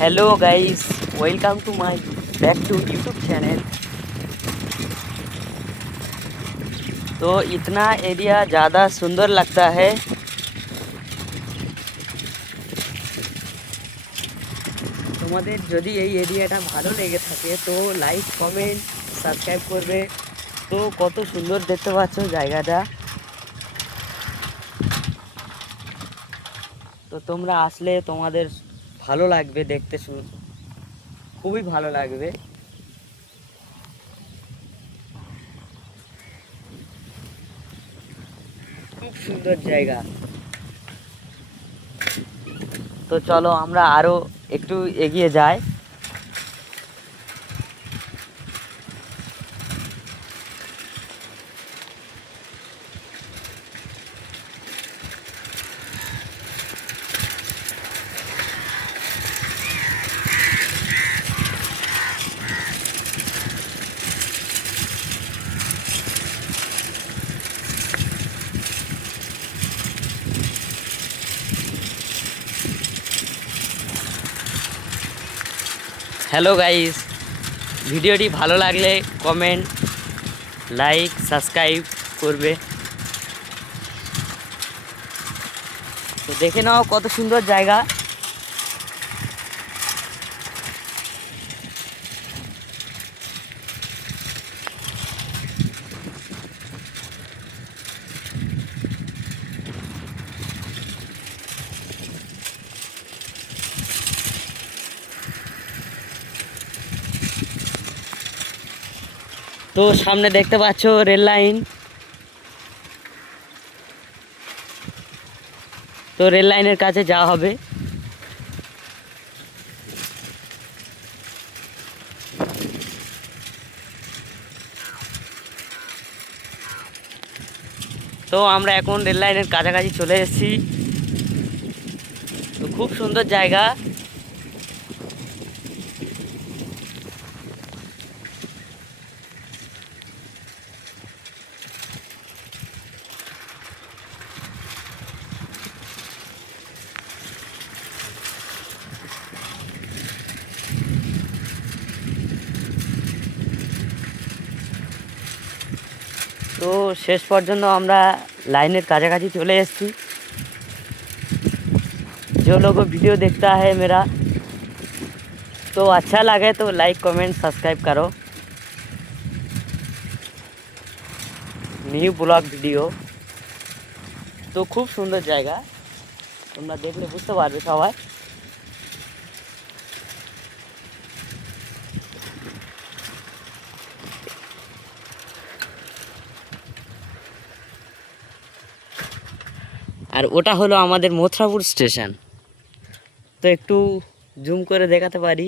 Hello guys, welcome to my back to YouTube channel. तो इतना area ज़्यादा सुंदर लगता है। তোমাদের যদি এই এরিয়াটা ভালো লেগে থাকে তো লাইক কমেন্ট সাবস্ক্রাইব করবে। তো কত সুন্দর দেখতে পাচ্ছ জায়গাটা। তো তোমরা আসলে তোমাদের ভালো লাগবে, দেখতে খুবই ভালো লাগবে। খুব সুন্দর জায়গা। তো চলো আমরা আরো একটু এগিয়ে যাই। হ্যালো গাইস, ভিডিওটি ভালো লাগলে কমেন্ট লাইক সাবস্ক্রাইব করবে। তো দেখে নাও কত সুন্দর জায়গা। তো সামনে দেখতে পাচ্ছ রেল লাইন। তো রেল লাইনের কাছে যাওয়া হবে। তো আমরা এখন রেল লাইনের কাছাকাছি চলে এসেছি। তো খুব সুন্দর জায়গা। तो शेष पर्यन्त আমরা লাইনের কাছাকাছি চলে এসেছি। जो लोग वीडियो देखता है मेरा तो अच्छा लगे तो लाइक कमेंट सब्सक्राइब करो। New blog video. तो खूब सुंदर জায়গা, তোমরা দেখলে বুঝতে পারবে সবাই। আর ওটা হলো আমাদের মথুরাপুর স্টেশন। তো একটু জুম করে দেখাতে পারি।